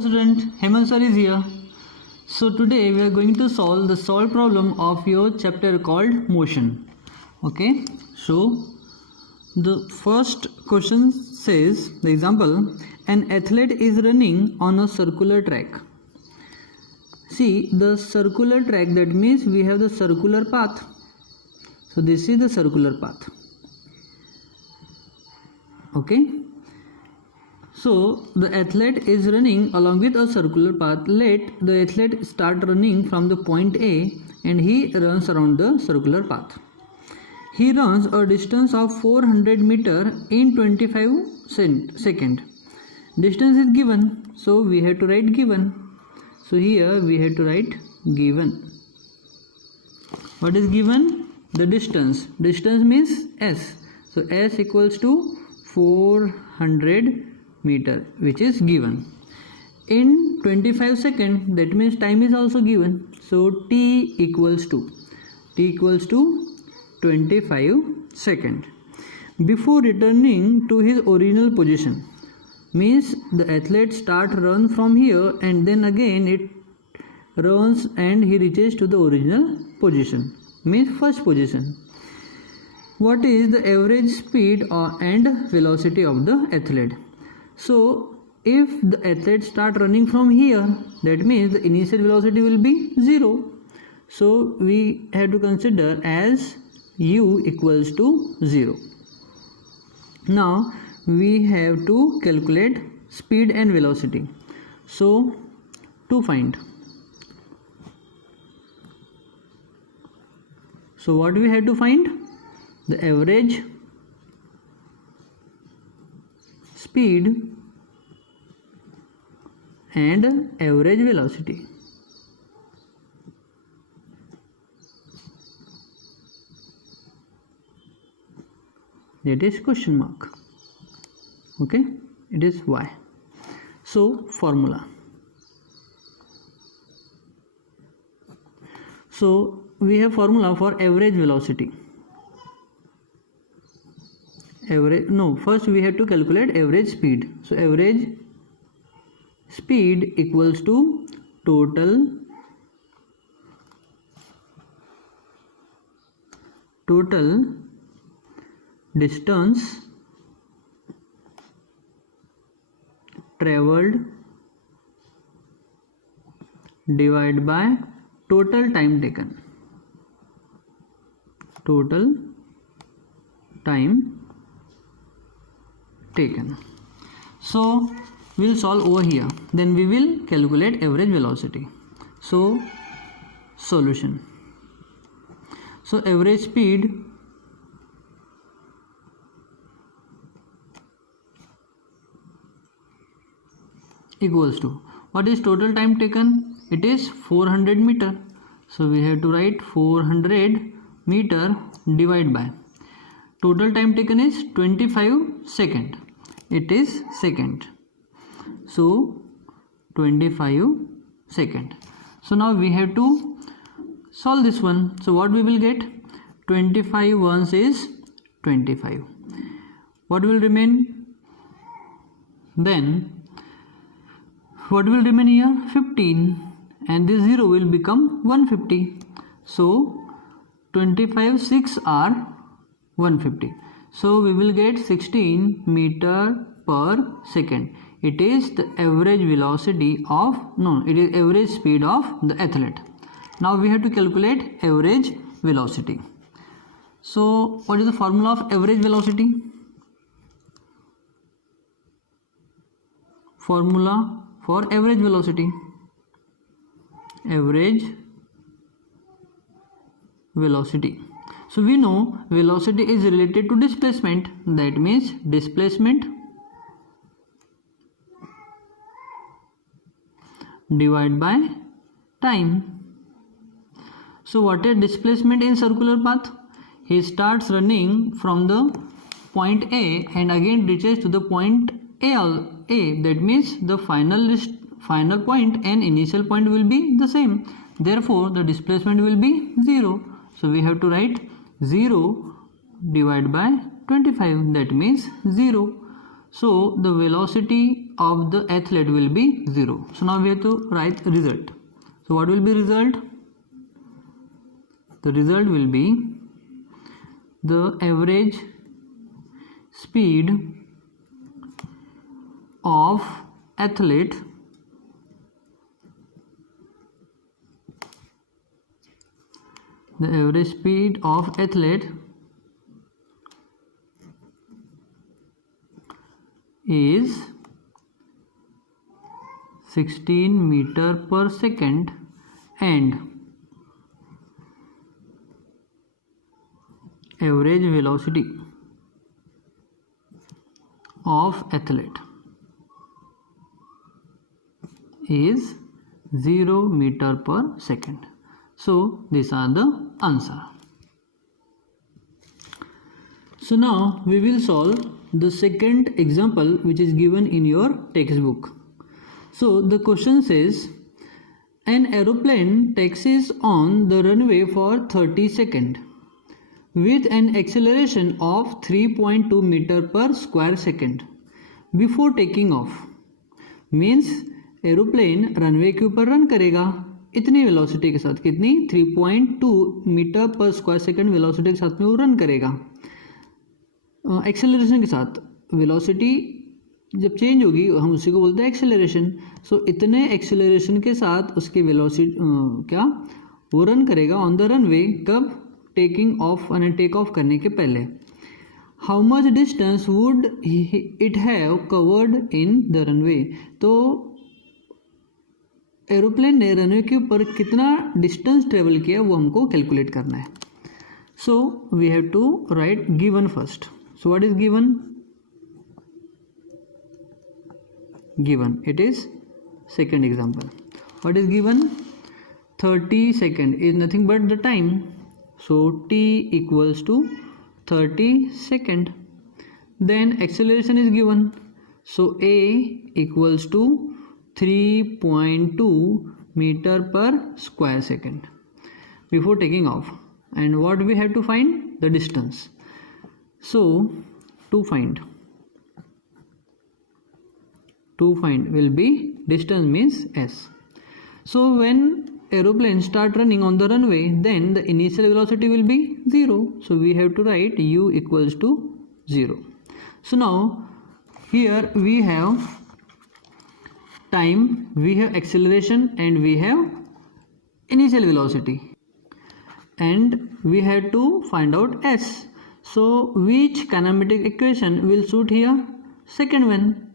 Student Hemant sir is here. So today we are going to solve the solved problem of your chapter called motion. Okay, so the first question says, the example, an athlete is running on a circular track. See the circular track, that means we have the circular path. So this is the circular path. Okay. So the athlete is running along with a circular path. Let the athlete start running from the point A and he runs around the circular path. He runs a distance of 400 meter in 25 seconds. Distance is given, so we have to write given. So here we have to write given. What is given? The distance. Distance means S. So S equals to 400 meter, which is given in 25 seconds. That means time is also given. So t equals to 25 seconds. Before returning to his original position, means the athlete start run from here and then again it runs and he reaches to the original position, means first position. What is the average speed and velocity of the athlete? So if the athlete start running from here, that means the initial velocity will be 0. So we have to consider as u equals to 0. Now we have to calculate speed and velocity. So to find, so what we have to find? The average speed and average velocity. That is question mark. Okay, it is y. So formula. So we have formula for average velocity. First we have to calculate average speed. So average speed equals to total distance traveled divided by total time taken. Total time taken. So we'll solve over here, then we will calculate average velocity. So solution. So average speed equals to, what is total time taken? It is 400 meter. So we have to write 400 meter divided by total time taken is 25 seconds. It is second. So 25 seconds. So now we have to solve this one. So what we will get? 25 ones is 25. What will remain? Then what will remain here? 15, and this 0 will become 150. So 25 6 are 150. So we will get 16 meter per second. It is the average velocity of, it is average speed of the athlete. Now we have to calculate average velocity. So what is the formula of average velocity? Formula for average velocity. Average velocity. So we know velocity is related to displacement. That means displacement divided by time. So what is displacement in circular path? He starts running from the point A and again reaches to the point A. That means the final point and initial point will be the same. Therefore the displacement will be 0. So we have to write 0 divided by 25. That means 0. So the velocity of the athlete will be 0. So now we have to write result. So what will be result? The result will be the average speed of athlete is 16 meter per second and average velocity of athlete is 0 meter per second. So these are the answer. So now we will solve the second example which is given in your textbook. So the question says an aeroplane taxis on the runway for 30 seconds with an acceleration of 3.2 meter per square second before taking off. Means aeroplane runway के ऊपर run करेगा इतनी velocity के साथ, कितनी 3.2 metre पर square second velocity के साथ में वो रन करेगा एक्सेलरेशन के साथ. वेलोसिटी जब चेंज होगी हम उसी को बोलते हैं एक्सेलरेशन. सो इतने एक्सेलरेशन के साथ उसकी वेलोसिटी क्या वो रन करेगा ऑन द रनवे. कब? टेकिंग ऑफ यानी टेक ऑफ करने के पहले. How much distance would it have covered in the runway. तो एरोप्लेन ने रनवे के ऊपर कितना डिस्टेंस ट्रेवल किया वो हमको कैलकुलेट करना है. So we have to write given first. So what is given? Given, it is second example. What is given? 30 seconds is nothing but the time. So t equals to 30 seconds. Then acceleration is given. So a equals to 3.2 meter per square second before taking off. And what we have to find? The distance. So to find will be distance means s. So when aeroplane start running on the runway, then the initial velocity will be 0. So we have to write u equals to 0. So now here we have time, we have acceleration, and we have initial velocity, and we have to find out s. So which kinematic equation will suit here? Second one.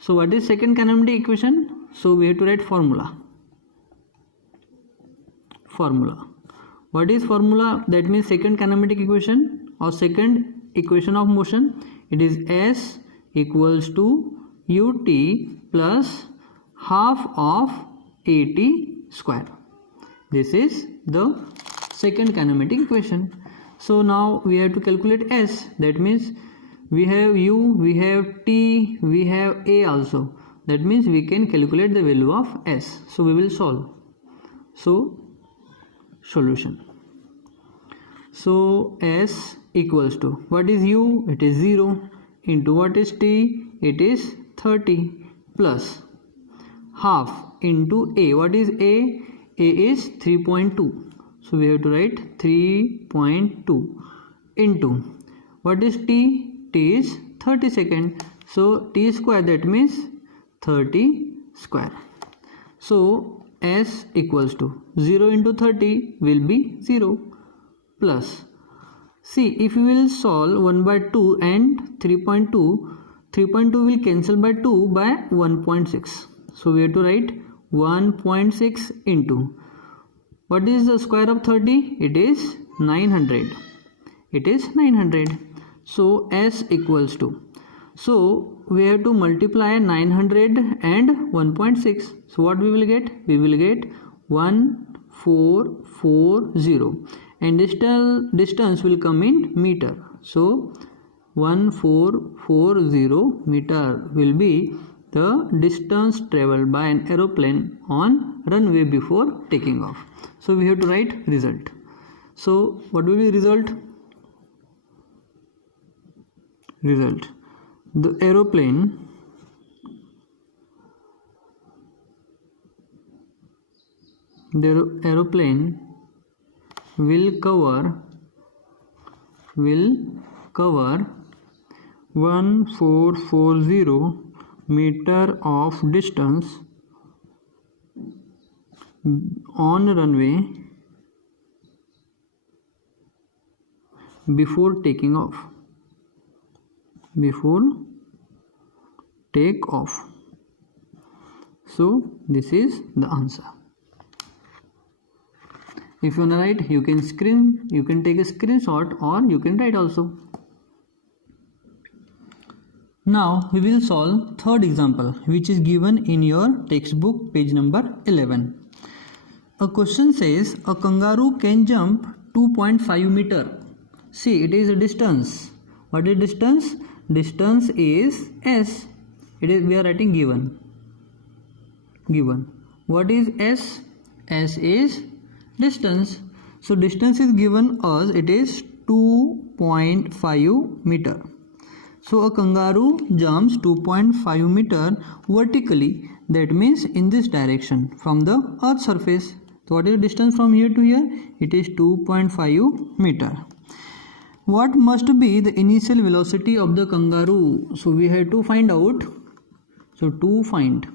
So what is second kinematic equation? So we have to write formula. What is formula? That means second kinematic equation or second equation of motion. It is s equals to ut plus half of at square. This is the second kinematic equation. So now we have to calculate s. That means we have u, we have t, we have a also. That means we can calculate the value of s. So we will solve. So solution. So s equals to, what is u? It is 0 into what is t? It is 30 plus half into a. What is a? A is 3.2. So we have to write 3.2 into what is t? T is 30 seconds. So t square, that means 30 square. So s equals to 0 into 30 will be 0 plus, see if we will solve 1 by 2 and 3.2, 3.2 will cancel by 2 by 1.6. So we have to write 1.6 into, what is the square of 30? It is 900. It is 900. So s equals to, so we have to multiply 900 and 1.6. So what we will get? We will get 1440, and distance will come in meter. So 1440 meter will be the distance traveled by an aeroplane on runway before taking off. So we have to write result. So what will be result? The aeroplane the aeroplane will cover 1440 meter of distance on runway before taking off. So this is the answer. If you want to write, you can take a screenshot or you can write also. Now we will solve third example, which is given in your textbook, page number 11. A question says a kangaroo can jump 2.5 meter. See, it is a distance. What is distance? Distance is s. We are writing given. What is s? S is distance. So distance is given us, it is 2.5 meter. So a kangaroo jumps 2.5 meter vertically, that means in this direction from the earth surface. So what is the distance from here to here? It is 2.5 meter. What must be the initial velocity of the kangaroo? So we have to find out. So to find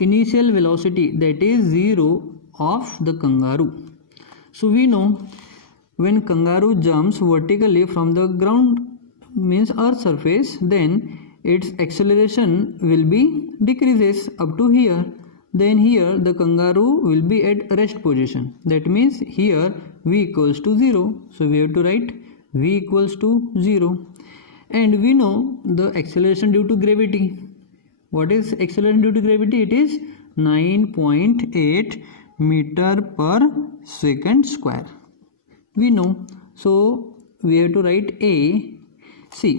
initial velocity, that is 0 of the kangaroo. So we know when kangaroo jumps vertically from the ground, means earth surface, then its acceleration will be decreases up to here. Then here the kangaroo will be at rest position. That means here v equals to 0. So we have to write v equals to 0. And we know the acceleration due to gravity. What is acceleration due to gravity? It is 9.8 meter per second square. We know. So we have to write A. See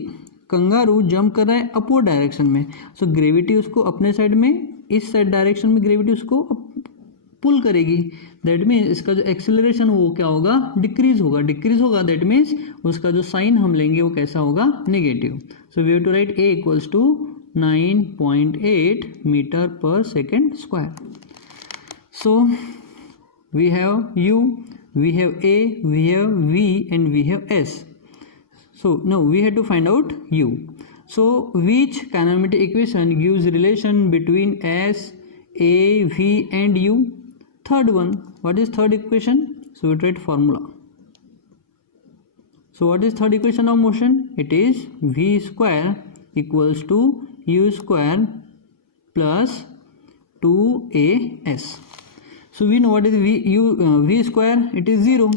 kangaroo jump कर रहा है upward direction में. सो gravity उसको अपने side में, इस side direction में gravity उसको पुल करेगी. दैट मीन्स इसका जो एक्सेलरेशन वो क्या होगा? डिक्रीज होगा. दैट मीन्स उसका जो साइन हम लेंगे वो कैसा होगा? Negative. So we have to write A equals to 9.8 metre per second square. So we have U, we have A, we have V and we have S. So now we have to find out u. So which kinematic equation gives relation between s, a, v and u? Third one. What is third equation? So we write formula. So what is third equation of motion? It is v square equals to u square plus 2as. So we know what is v square. It is 0.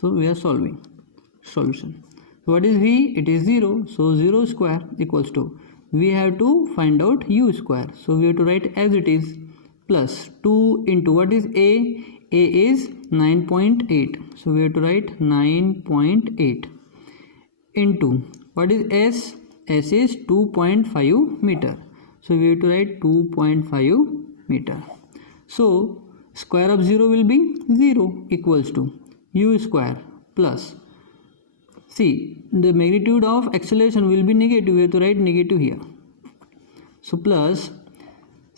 So we are solving. Solution. What is v? It is 0. So 0 square equals to, we have to find out u square. So we have to write as it is, plus 2 into what is a? A is 9.8. So we have to write 9.8 into what is s? S is 2.5 meter. So we have to write 2.5 meter. So square of 0 will be 0 equals to u square plus, see, the magnitude of acceleration will be negative. We have to write negative here. So plus,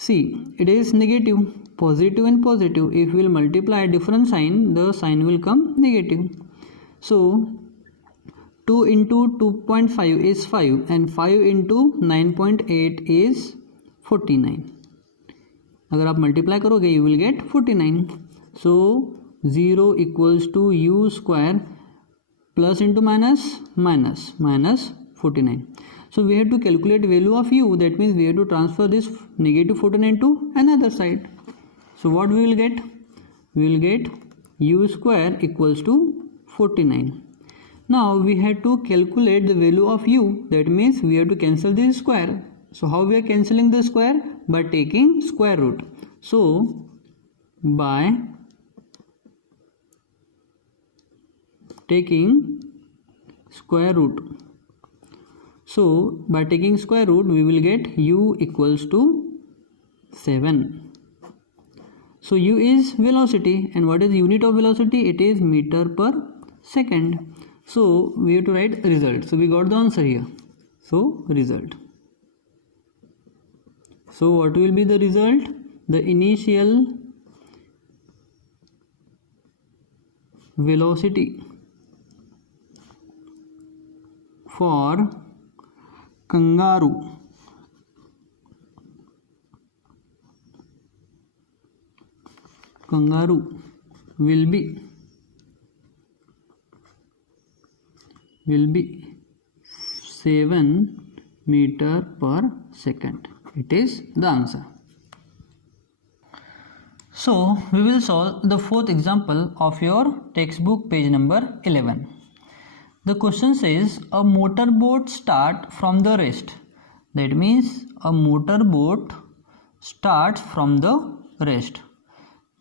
see, it is negative, positive and positive. If we will multiply different sign, the sign will come negative. So 2 into 2.5 is 5 and 5 into 9.8 is 49. अगर आप multiply करोगे, you will get 49. So 0 equals to u square plus into minus 49. So we have to calculate value of u. That means we have to transfer this negative 49 to another side. So what we will get? We will get u square equals to 49. Now we have to calculate the value of u. That means we have to cancel this square. So how we are cancelling the square? By taking square root. So by taking square root. So by taking square root, we will get u equals to 7. So u is velocity, and what is the unit of velocity? It is meter per second. So we have to write result. So we got the answer here. So result. So what will be the result? The initial velocity for kangaroo will be 7 meter per second. It is the answer. So we will solve the fourth example of your textbook, page number 11. The question says a motorboat start from the rest. That means a motorboat starts from the rest.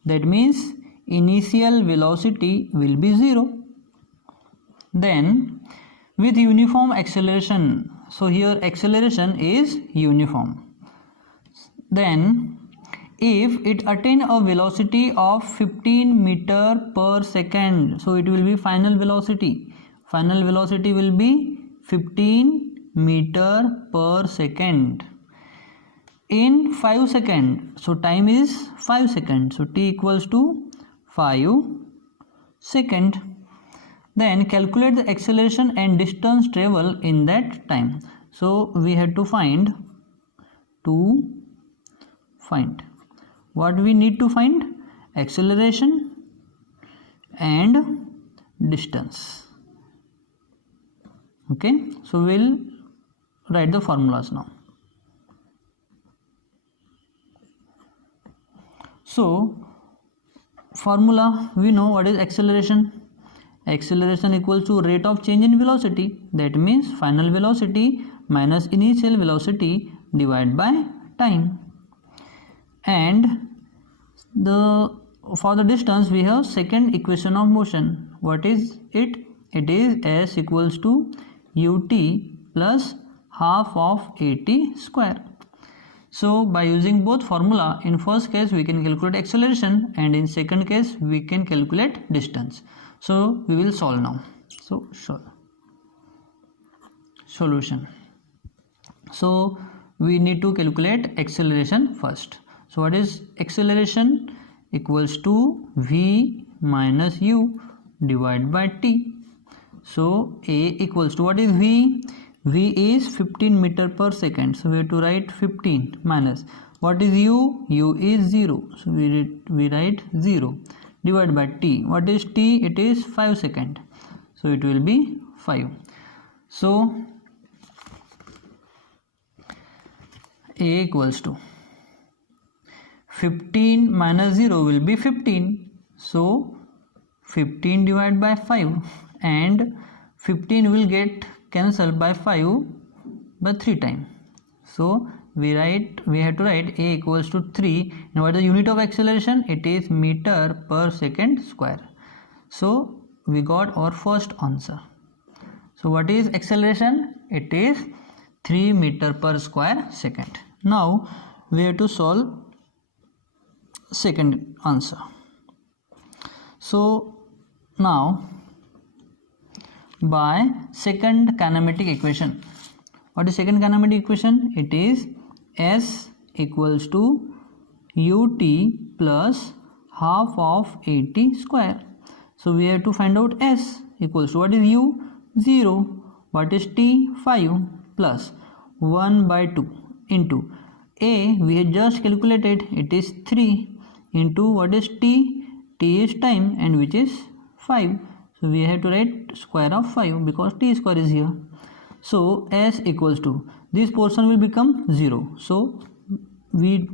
That means initial velocity will be 0. Then with uniform acceleration, so here acceleration is uniform. Then if it attain a velocity of 15 meter per second, so it will be final velocity. Final velocity will be 15 meter per second in 5 seconds. So time is 5 seconds. So t equals to 5 seconds. Then calculate the acceleration and distance travel in that time. So we have to find what we need to find: acceleration and distance. Okay, so we'll write the formulas now. So formula, we know what is acceleration. Acceleration equals to rate of change in velocity. That means final velocity minus initial velocity divided by time. And for the distance we have second equation of motion. What is it? It is s equals to ut plus half of at square. So by using both formula, in first case we can calculate acceleration and in second case we can calculate distance. So we will solve now. So solution. So we need to calculate acceleration first. So what is acceleration? Equals to v minus u divided by t. So a equals to, what is v? V is 15 meter per second. So we have to write 15 minus, what is u? U is 0. So we write 0 divided by t. What is t? It is 5 seconds. So it will be 5. So a equals to 15 minus 0 will be 15. So 15 divided by 5, and 15 will get cancelled by 5 by 3 times. So we have to write a equals to 3. Now what is the unit of acceleration? It is meter per second square. So we got our first answer. So what is acceleration? It is 3 meter per square second. Now we have to solve second answer. So now by second kinematic equation. What is second kinematic equation? It is s equals to ut plus half of at square. So we have to find out s equals to, what is u? 0. What is t? 5 plus 1 by 2 into a we have just calculated, it is 3 into what is t? T is time, and which is 5. So we have to write square of 5 because t square is here. So s equals to, this portion will become 0. So we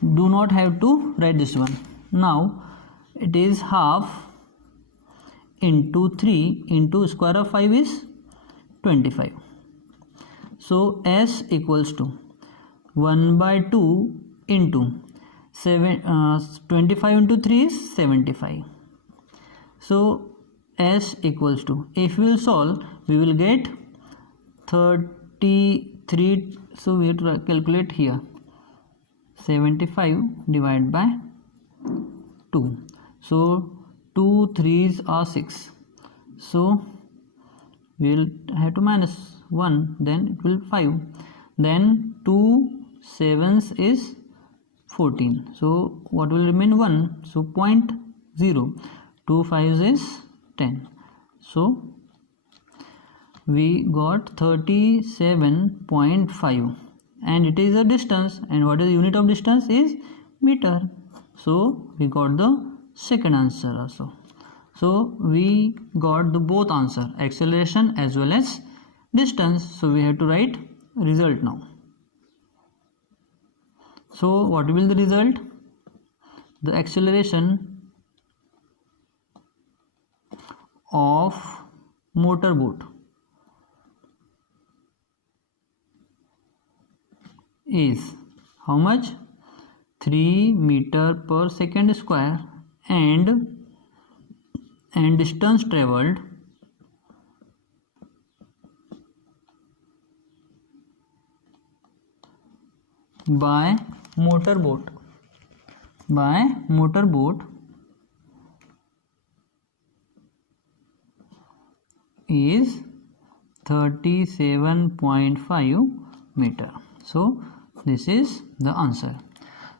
do not have to write this one. Now it is half into 3 into square of 5 is 25. So s equals to 1 by 2 into 25 into 3 is 75. So s equals to, if we will solve, we will get 33. So we have to calculate here 75 divided by 2. So 2 3s are 6. So we will have to minus 1, then it will 5. Then 2 7s is 14. So what will remain? 1. So 0.0. 2 5 is 10. So we got 37.5 and it is a distance, and what is the unit of distance is meter. So we got the second answer also. So we got the both answer, acceleration as well as distance. So we have to write result now. So what will the result? The acceleration of motorboat is how much? 3 meter per second square, and distance traveled by motorboat is 37.5 meter. So this is the answer.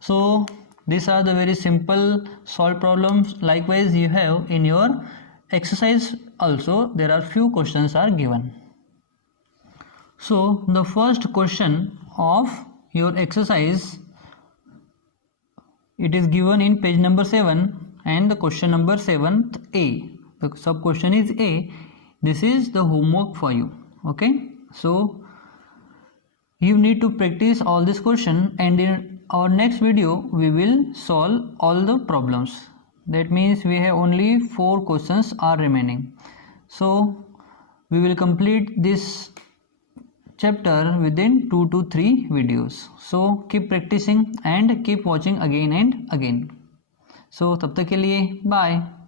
So these are the very simple solved problems. Likewise, you have in your exercise also there are few questions are given. So the first question of your exercise, it is given in page number 7 and the question number 7th A. The sub question is A. This is the homework for you. Okay, so you need to practice all this question, and in our next video we will solve all the problems. That means we have only 4 questions are remaining. So we will complete this chapter within 2 to 3 videos. So keep practicing and keep watching again and again. So तब तक के लिए bye.